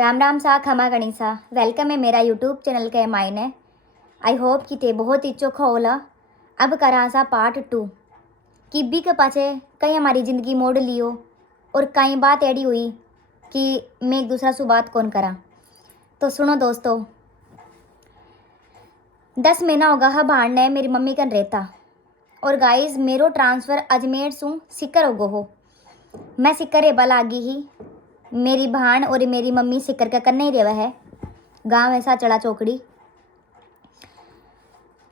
राम राम सा खमा गणिसा वेलकम है मेरा यूट्यूब चैनल के मायने। आई होप कि ते बहुत ही चोखा होला। अब करा सा पार्ट 2 कि बी के पाछे कहीं हमारी ज़िंदगी मोड़ लियो और कई बात ऐडी हुई कि मैं एक दूसरा से बात कौन करा। तो सुनो दोस्तों, 10 महीना होगा हा भाण ने मेरी मम्मी कन रहता और गाइज मेरो ट्रांसफ़र अजमेर सू सिक्कर हो गो हो। मैं सिक्कर रेबा लागी ही, मेरी भाण और मेरी मम्मी सिक्कर का कन्ने ही रेवा है, गांव ऐसा चढ़ा चौकड़ी।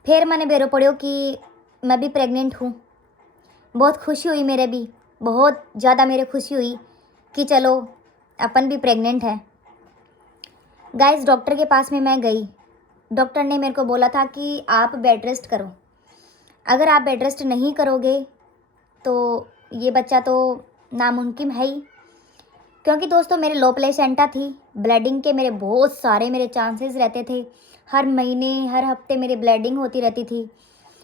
फिर मैंने बेरो पड़ो कि मैं भी प्रेग्नेंट हूँ। बहुत खुशी हुई, मेरे भी बहुत ज़्यादा मेरे खुशी हुई कि चलो अपन भी प्रेग्नेंट है। गाइस डॉक्टर के पास में मैं गई। डॉक्टर ने मेरे को बोला था कि आप बेड रेस्ट करो, अगर आप बेड रेस्ट नहीं करोगे तो ये बच्चा तो नामुमकिन है ही। क्योंकि दोस्तों मेरे लो प्लेसेंटा थी, ब्लीडिंग के मेरे बहुत सारे मेरे चांसेस रहते थे। हर महीने हर हफ्ते मेरी ब्लीडिंग होती रहती थी।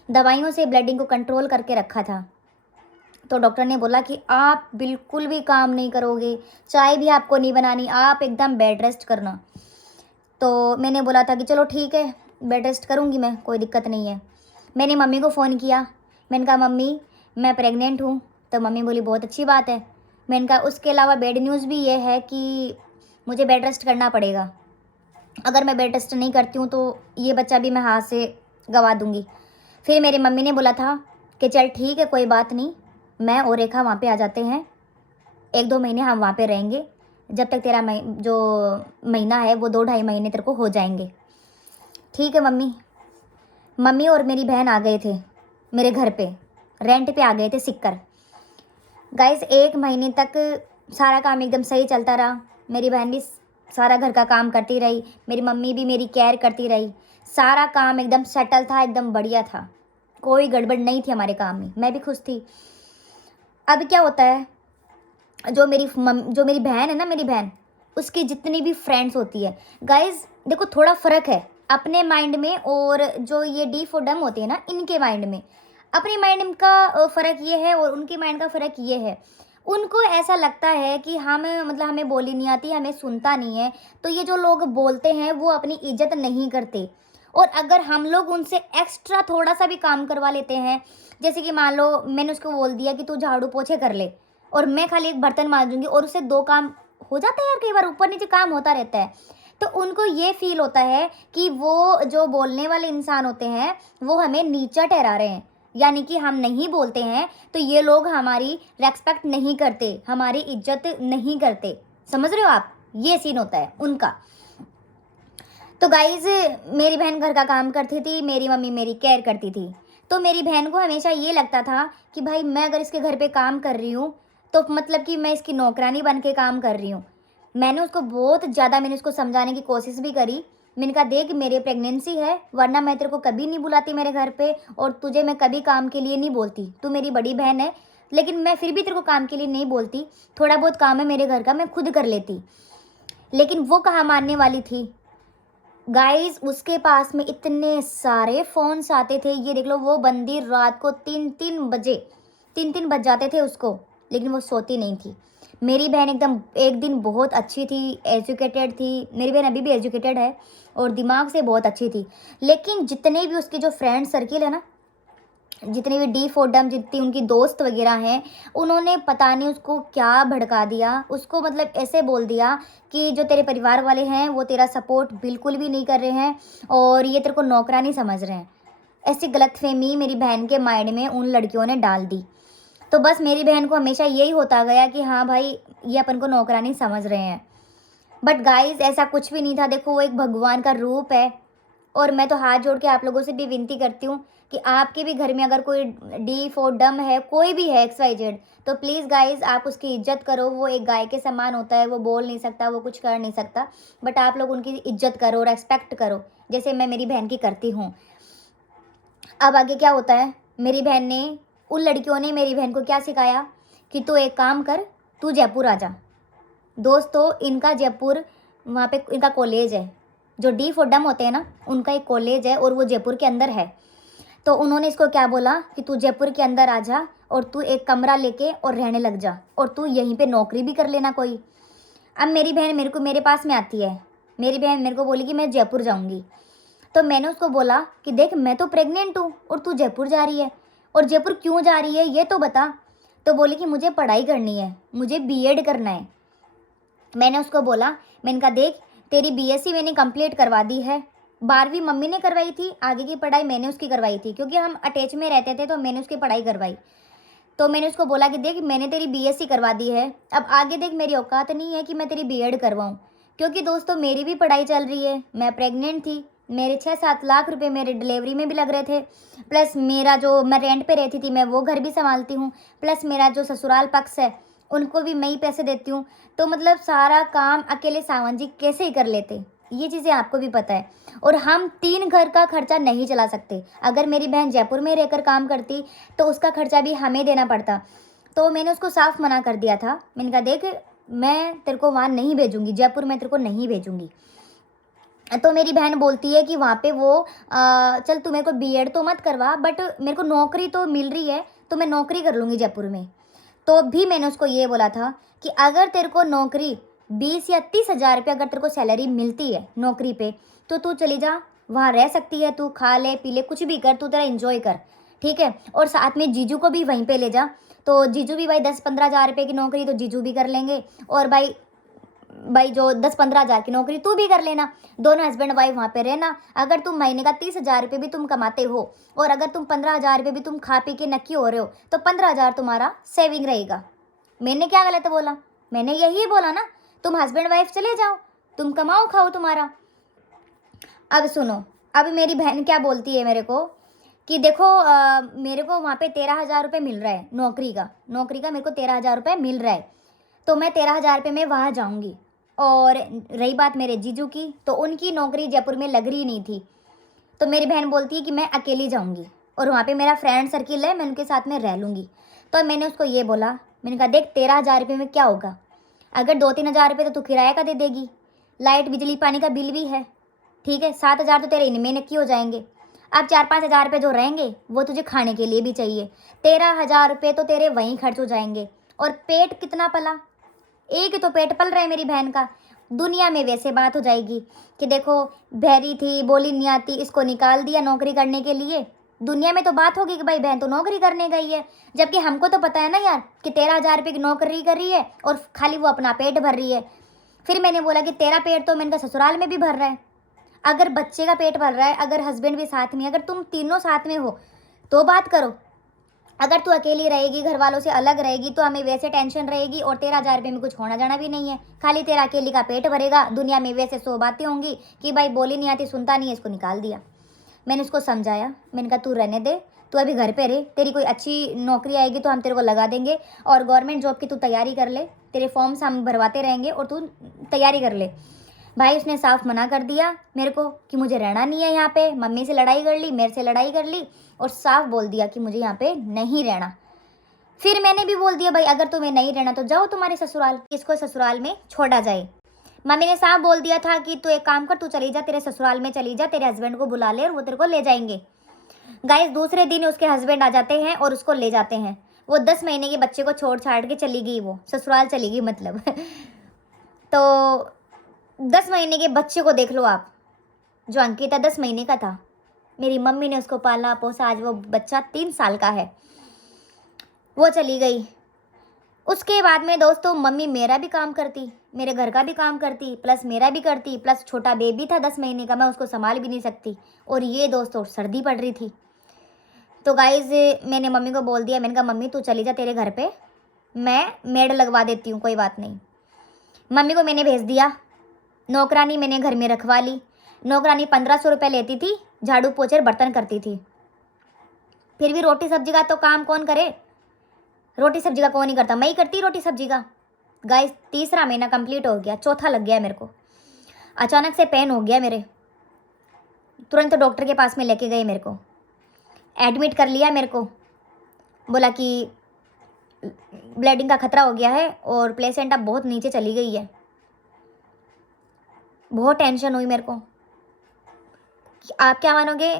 दवाइयों से ब्लीडिंग को कंट्रोल करके रखा था। तो डॉक्टर ने बोला कि आप बिल्कुल भी काम नहीं करोगे, चाय भी आपको नहीं बनानी, आप एकदम बेड रेस्ट करना। तो मैंने बोला था कि चलो ठीक है, बेड रेस्ट करूँगी मैं, कोई दिक्कत नहीं है। मैंने मम्मी को फ़ोन किया, मैंने कहा मम्मी मैं प्रेग्नेंट हूँ। तो मम्मी बोली बहुत अच्छी बात है। मैंने कहा उसके अलावा बैड न्यूज़ भी ये है कि मुझे बेड रेस्ट करना पड़ेगा। अगर मैं बेड रेस्ट नहीं करती हूँ तो ये बच्चा भी मैं हाथ से गंवा दूँगी। फिर मेरी मम्मी ने बोला था कि चल ठीक है कोई बात नहीं, मैं और रेखा वहाँ पे आ जाते हैं, 1-2 महीने हम वहाँ पे रहेंगे, जब तक तेरा जो महीना है वो 2-2.5 महीने तेरे को हो जाएंगे। ठीक है मम्मी। मम्मी और मेरी बहन आ गए थे मेरे घर पे, रेंट पे आ गए थे सिक्कर। गाइस 1 महीने तक सारा काम एकदम सही चलता रहा। मेरी बहन भी सारा घर का काम करती रही, मेरी मम्मी भी मेरी केयर करती रही। सारा काम एकदम सेटल था, एकदम बढ़िया था, कोई गड़बड़ नहीं थी हमारे काम में, मैं भी खुश थी। अब क्या होता है, जो मेरी बहन है ना, मेरी बहन उसकी जितनी भी फ्रेंड्स होती है, गाइस देखो थोड़ा फ़र्क है अपने माइंड में और जो ये डी फॉर डम होती है ना इनके माइंड में। अपने माइंड का फ़र्क ये है और उनके माइंड का फ़र्क ये है। उनको ऐसा लगता है कि हमें मतलब हमें बोली नहीं आती, हमें सुनता नहीं है, तो ये जो लोग बोलते हैं वो अपनी इज्जत नहीं करते। और अगर हम लोग उनसे एक्स्ट्रा थोड़ा सा भी काम करवा लेते हैं, जैसे कि मान लो मैंने उसको बोल दिया कि तू झाड़ू पोछे कर ले और मैं खाली एक बर्तन मांजूंगी और उससे 2 काम हो जाता है यार, कई बार ऊपर नीचे काम होता रहता है। तो उनको ये फील होता है कि वो जो बोलने वाले इंसान होते हैं वो हमें नीचा ठहरा रहे हैं, यानी कि हम नहीं बोलते हैं तो ये लोग हमारी रेस्पेक्ट नहीं करते, हमारी इज्जत नहीं करते। समझ रहे हो आप, ये सीन होता है उनका। तो गाइज मेरी बहन घर का काम करती थी, मेरी मम्मी मेरी केयर करती थी। तो मेरी बहन को हमेशा ये लगता था कि भाई मैं अगर इसके घर पे काम कर रही हूँ तो मतलब कि मैं इसकी नौकरानी बन के काम कर रही हूँ। मैंने उसको बहुत ज़्यादा मैंने उसको समझाने की कोशिश भी करी। मैंने कहा देख मेरी प्रेगनेंसी है, वरना मैं तेरे को कभी नहीं बुलाती मेरे घर पे और तुझे मैं कभी काम के लिए नहीं बोलती, तू मेरी बड़ी बहन है, लेकिन मैं फिर भी तेरे को काम के लिए नहीं बोलती, थोड़ा बहुत काम है मेरे घर का मैं खुद कर लेती। लेकिन वो कहाँ मानने वाली थी। गाइस उसके पास में इतने सारे फ़ोन्स आते थे, ये देख लो वो बंदी रात को 3-3 बज जाते थे उसको, लेकिन वो सोती नहीं थी। मेरी बहन एकदम एक दिन बहुत अच्छी थी, एजुकेटेड थी, मेरी बहन अभी भी एजुकेटेड है और दिमाग से बहुत अच्छी थी। लेकिन जितने भी उसके जो फ्रेंड सर्किल है ना, जितने भी डी फोडम जितनी उनकी दोस्त वगैरह हैं, उन्होंने पता नहीं उसको क्या भड़का दिया, उसको मतलब ऐसे बोल दिया कि जो तेरे परिवार वाले हैं वो तेरा सपोर्ट बिल्कुल भी नहीं कर रहे हैं और ये तेरे को नौकरानी समझ रहे हैं। ऐसी गलतफहमी मेरी बहन के माइंड में उन लड़कियों ने डाल दी। तो बस मेरी बहन को हमेशा यही होता गया कि हाँ भाई ये अपन को नौकरानी समझ रहे हैं। बट गाइज ऐसा कुछ भी नहीं था। देखो वो एक भगवान का रूप है और मैं तो हाथ जोड़ के आप लोगों से भी विनती करती हूँ कि आपके भी घर में अगर कोई डी फॉर डम है, कोई भी है XYZ, तो प्लीज़ गाइज आप उसकी इज्जत करो। वो एक गाय के समान होता है, वो बोल नहीं सकता, वो कुछ कर नहीं सकता, बट आप लोग उनकी इज्जत करो, रेस्पेक्ट करो, जैसे मैं मेरी बहन की करती हूँ। अब आगे क्या होता है, मेरी बहन ने उन लड़कियों ने मेरी बहन को क्या सिखाया कि तू एक काम कर, तू जयपुर आ जा। दोस्तों इनका जयपुर, वहाँ पे इनका कॉलेज है, जो डी फॉर डम होते हैं ना उनका एक कॉलेज है और वो जयपुर के अंदर है। तो उन्होंने इसको क्या बोला कि तू जयपुर के अंदर आ जा और तू एक कमरा लेके और रहने लग जा और तू यहीं पे नौकरी भी कर लेना कोई। अब मेरी बहन मेरे पास में आती है, मेरी बहन मेरे को बोली कि मैं जयपुर जाऊँगी। तो मैंने उसको बोला कि देख मैं तो प्रेग्नेंट हूँ और तू जयपुर जा रही है, और जयपुर क्यों जा रही है ये तो बता। तो बोली कि मुझे पढ़ाई करनी है, मुझे बीएड करना है। मैंने उसको बोला, मैंने कहा देख तेरी बीएससी मैंने कंप्लीट करवा दी है, 12वीं मम्मी ने करवाई थी, आगे की पढ़ाई मैंने उसकी करवाई थी, क्योंकि हम अटैच में रहते थे तो मैंने उसकी पढ़ाई करवाई। तो मैंने उसको बोला कि देख मैंने तेरी बीएससी करवा दी है, अब आगे देख मेरी औकात नहीं है कि मैं तेरी बीएड करवाऊँ, क्योंकि दोस्तों मेरी भी पढ़ाई चल रही है, मैं प्रेग्नेंट थी, मेरे 6-7 लाख रुपए मेरे डिलीवरी में भी लग रहे थे, प्लस मेरा जो मैं रेंट पे रहती थी मैं वो घर भी संभालती हूँ, प्लस मेरा जो ससुराल पक्ष है उनको भी मैं ही पैसे देती हूँ। तो मतलब सारा काम अकेले सावन जी कैसे ही कर लेते, ये चीज़ें आपको भी पता है। और हम 3 घर का खर्चा नहीं चला सकते, अगर मेरी बहन जयपुर में रहकर काम करती तो उसका खर्चा भी हमें देना पड़ता। तो मैंने उसको साफ मना कर दिया था, मैंने कहा देख मैं तेरे को वहाँ नहीं भेजूँगी, जयपुर में तेरे को नहीं भेजूँगी। तो मेरी बहन बोलती है कि वहाँ पे वो चल तू मेरे को बीएड तो मत करवा, बट मेरे को नौकरी तो मिल रही है तो मैं नौकरी कर लूँगी जयपुर में। तो भी मैंने उसको ये बोला था कि अगर तेरे को नौकरी 20 या 30 हज़ार रुपये अगर तेरे को सैलरी मिलती है नौकरी पे, तो तू चली जा, वहाँ रह सकती है, तू खा ले पी ले कुछ भी कर, तू तेरा एंजॉय कर, ठीक है। और साथ में जीजू को भी वहीं पे ले जा, तो जीजू भी भाई 10-15 हज़ार रुपये की नौकरी तो जीजू भी कर लेंगे, और भाई जो 10-15 हज़ार की नौकरी तू भी कर लेना, दोनों हस्बैंड वाइफ वहाँ पे रहना। अगर तुम महीने का 30 हज़ार रुपये भी तुम कमाते हो और अगर तुम 15 हज़ार रुपये भी तुम खा पी के नक्की हो रहे हो तो 15 हज़ार तुम्हारा सेविंग रहेगा। मैंने क्या गलत बोला, मैंने यही बोला ना, तुम हस्बैंड वाइफ चले जाओ, तुम कमाओ खाओ तुम्हारा। अब सुनो, अब मेरी बहन क्या बोलती है मेरे को कि देखो मेरे को वहाँ पे 13 हज़ार रुपये मिल रहा है नौकरी का मेरे को 13 हज़ार रुपये मिल रहा है, तो मैं 13 हज़ार रुपये में वहाँ जाऊँगी। और रही बात मेरे जीजू की, तो उनकी नौकरी जयपुर में लग रही नहीं थी, तो मेरी बहन बोलती है कि मैं अकेली जाऊँगी और वहाँ पे मेरा फ्रेंड सर्किल है, मैं उनके साथ में रह लूँगी। तो मैंने उसको ये बोला, मैंने कहा देख 13 हज़ार रुपये में क्या होगा, अगर 2-3 हज़ार रुपये तो तू किराया का दे देगी, लाइट बिजली पानी का बिल भी है, ठीक है, 7 हज़ार तो तेरे इनमें नक्की हो जाएंगे। अब 4-5 हज़ार रुपये जो रहेंगे वो तुझे खाने के लिए भी चाहिए, 13 हज़ार रुपये तो तेरे वहीं खर्च हो जाएंगे। और पेट कितना पला, एक ही तो पेट पल रहा है मेरी बहन का। दुनिया में वैसे बात हो जाएगी कि देखो बहरी थी, बोली नहीं आती, इसको निकाल दिया नौकरी करने के लिए, दुनिया में तो बात होगी कि भाई बहन तो नौकरी करने गई है, जबकि हमको तो पता है ना यार कि 13 हज़ार रुपये की नौकरी कर रही है और खाली वो अपना पेट भर रही है। फिर मैंने बोला कि तेरा पेट तो मैंने ससुराल में भी भर रहा है, अगर बच्चे का पेट भर रहा है, अगर हस्बैंड भी साथ में, अगर तुम तीनों साथ में हो तो बात करो, अगर तू अकेली रहेगी, घर वालों से अलग रहेगी, तो हमें वैसे टेंशन रहेगी और 13 हज़ार रुपये में कुछ होना जाना भी नहीं है, खाली तेरा अकेली का पेट भरेगा, दुनिया में वैसे 100 बातें होंगी कि भाई बोली नहीं आती, सुनता नहीं है, इसको निकाल दिया। मैंने उसको समझाया, मैंने कहा तू रहने दे, तू अभी घर पे रहे, तेरी कोई अच्छी नौकरी आएगी तो हम तेरे को लगा देंगे, और गवर्नमेंट जॉब की तू तैयारी कर ले, तेरे फॉर्म्स हम भरवाते रहेंगे और तू तैयारी कर ले। भाई उसने साफ मना कर दिया मेरे को कि मुझे रहना नहीं है यहाँ पे, मम्मी से लड़ाई कर ली, मेरे से लड़ाई कर ली और साफ बोल दिया कि मुझे यहाँ पे नहीं रहना। फिर मैंने भी बोल दिया भाई अगर तुम्हें नहीं रहना तो जाओ तुम्हारे ससुराल, इसको ससुराल में छोड़ा जाए। मम्मी ने साफ बोल दिया था कि तू एक काम कर, तू चली जा, तेरे ससुराल में चली जा, तेरे हस्बैंड को बुला ले और वो तेरे को ले जाएंगे। गाइस दूसरे दिन उसके हस्बैंड आ जाते हैं और उसको ले जाते हैं। वो 10 महीने के बच्चे को छोड़ छाड़ के चली गई, वो ससुराल चली गई मतलब तो 10 महीने के बच्चे को देख लो आप, जो अंकिता 10 महीने का था, मेरी मम्मी ने उसको पाला पोसा, आज वो बच्चा 3 साल का है। वो चली गई। उसके बाद में दोस्तों मम्मी मेरा भी काम करती, मेरे घर का भी काम करती, प्लस मेरा भी करती, प्लस छोटा बेबी था 10 महीने का, मैं उसको संभाल भी नहीं सकती, और ये दोस्तों सर्दी पड़ रही थी। तो गाइज मैंने मम्मी को बोल दिया, मैंने कहा मम्मी तू चली जा तेरे घर पे, मैं मेड लगवा देती हूँ, कोई बात नहीं। मम्मी को मैंने भेज दिया, नौकरानी मैंने घर में रखवा ली। नौकरानी 1500 रुपये लेती थी, झाड़ू पोछे बर्तन करती थी। फिर भी रोटी सब्जी का तो काम कौन करे, रोटी सब्जी का कौन ही करता, मैं ही करती रोटी सब्जी का। गाइस 3रा महीना कंप्लीट हो गया, 4था लग गया मेरे को, अचानक से पेन हो गया मेरे, तुरंत डॉक्टर के पास में लेके गए, मेरे को एडमिट कर लिया, मेरे को बोला कि ब्लीडिंग का खतरा हो गया है और प्लेसेंटा बहुत नीचे चली गई है। बहुत टेंशन हुई मेरे को, आप क्या मानोगे,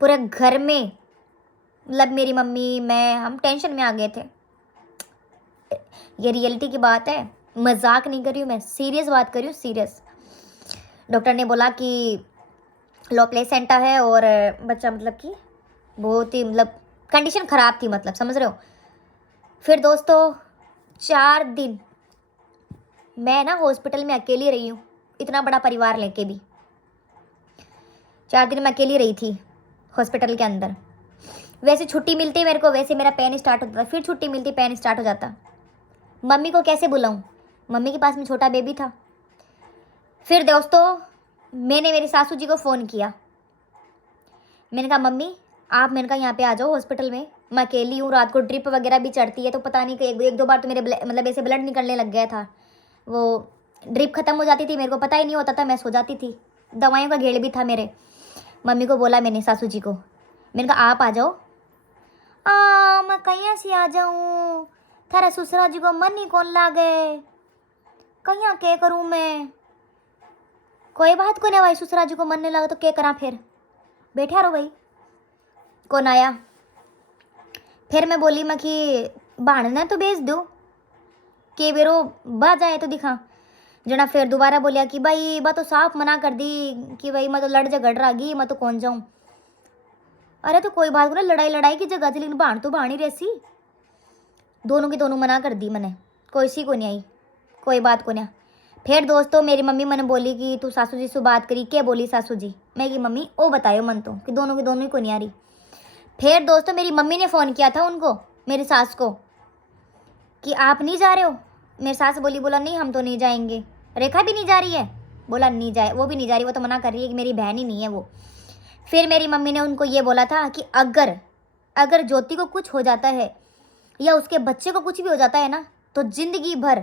पूरे घर में मतलब मेरी मम्मी मैं हम टेंशन में आ गए थे। ये रियलिटी की बात है, मजाक नहीं कर रही हूँ, मैं सीरियस बात कर रही हूँ, सीरियस। डॉक्टर ने बोला कि लो प्लेसेंटा है और बच्चा मतलब कि बहुत ही मतलब कंडीशन ख़राब थी, मतलब समझ रहे हो। फिर दोस्तों 4 दिन मैं ना हॉस्पिटल में अकेली रही हूँ, इतना बड़ा परिवार लेके भी 4 दिन मैं अकेली रही थी हॉस्पिटल के अंदर। वैसे छुट्टी मिलती मेरे को, वैसे मेरा पेन स्टार्ट होता था, फिर छुट्टी मिलती पेन स्टार्ट हो जाता। मम्मी को कैसे बुलाऊं, मम्मी के पास में छोटा बेबी था। फिर दोस्तों मैंने मेरी सासू जी को फ़ोन किया, मैंने कहा मम्मी आप, मैंने कहा यहाँ पे आ जाओ हॉस्पिटल में, मैं अकेली हूँ, रात को ड्रिप वगैरह भी चढ़ती है, तो पता नहीं कि एक दो बार तो मेरे मतलब ऐसे ब्लड निकलने लग गया था, वो ड्रिप ख़त्म हो जाती थी, मेरे को पता ही नहीं होता था, मैं सो जाती थी, दवाइयों का घेड़ भी था मेरे। मम्मी को बोला मैंने, सासू जी को, मैंने कहा आप आ जाओ। मैं कहीं से आ जाऊँ, थारा ससुरा जी को मन ही कौन लागे, कहीं क्या करूँ मैं। कोई बात को नहीं भाई, ससुरा जी को मन नहीं लगा तो क्या करा, फिर बैठा रहो भाई। कौन आया, फिर मैं बोली मैं कि बाणना तो भेज दो कि बेरो बा जाए तो दिखा। जना फिर दोबारा बोलिया कि भाई बा तो साफ मना कर दी कि भाई मैं तो लड़ झगड़ रही, मैं तो कौन जाऊँ। अरे तो कोई बात को ना, लड़ाई लड़ाई की जगह थी, लेकिन बाण तो बाण ही रहसी। दोनों की दोनों मना कर दी मैंने, कोई सी को नहीं आई, कोई बात को नहीं। फिर दोस्तों मेरी मम्मी मैंने बोली कि तू सासू जी से बात करी, क्या बोली सासू जी, मैं कि मम्मी ओ बतायो मन तो कि दोनों की दोनों ही को नहीं आ रही। फिर दोस्तों मेरी मम्मी ने फ़ोन किया था उनको, मेरी सास को, कि आप नहीं जा रहे हो। मेरी सास बोली, बोला नहीं हम तो नहीं जाएंगे। रेखा भी नहीं जा रही है, बोला नहीं जाए, वो भी नहीं जा रही, वो तो मना कर रही है कि मेरी बहन ही नहीं है वो। फिर मेरी मम्मी ने उनको ये बोला था कि अगर ज्योति को कुछ हो जाता है या उसके बच्चे को कुछ भी हो जाता है ना, तो ज़िंदगी भर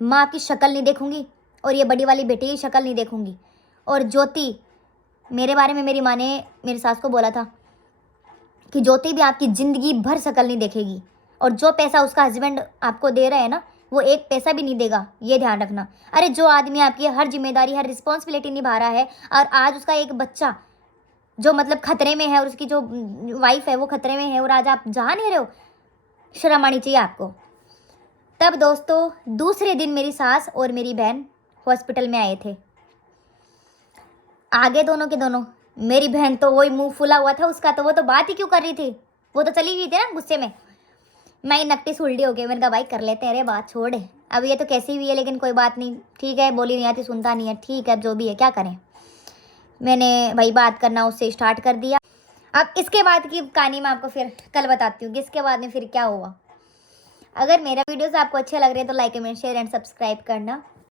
माँ की शक्ल नहीं देखूंगी और ये बड़ी वाली बेटी की शक्ल नहीं देखूंगी। और ज्योति, मेरे बारे में मेरी माँ ने मेरी सास को बोला था कि ज्योति भी आपकी ज़िंदगी भर शक्ल नहीं देखेगी, और जो पैसा उसका हस्बैंड आपको दे रहा है ना, वो एक पैसा भी नहीं देगा, ये ध्यान रखना। अरे जो आदमी आपकी हर जिम्मेदारी, हर रिस्पॉन्सिबिलिटी निभा रहा है, और आज उसका एक बच्चा जो मतलब खतरे में है और उसकी जो वाइफ है वो खतरे में है, और आज आप जा नहीं रहे हो, शर्म आनी चाहिए आपको। तब दोस्तों दूसरे दिन मेरी सास और मेरी बहन हॉस्पिटल में आए थे, आगे दोनों के दोनों। मेरी बहन तो वही मुंह फुला हुआ था उसका, तो वो तो बात ही क्यों कर रही थी, वो तो चली गई थी ना गुस्से में। मैं नकटी सुलडी हो गई, मैंने कहा भाई कर लेते हैं, अरे बात छोड़, अब ये तो कैसी हुई है, लेकिन कोई बात नहीं, ठीक है, बोली नहीं आती सुनता नहीं है, ठीक है जो भी है क्या करें। मैंने भाई बात करना उससे स्टार्ट कर दिया। अब इसके बाद की कहानी मैं आपको फिर कल बताती हूँ कि इसके बाद में फिर क्या हुआ। अगर मेरा वीडियोस आपको अच्छे लग रहे हैं तो like comment share and subscribe करना।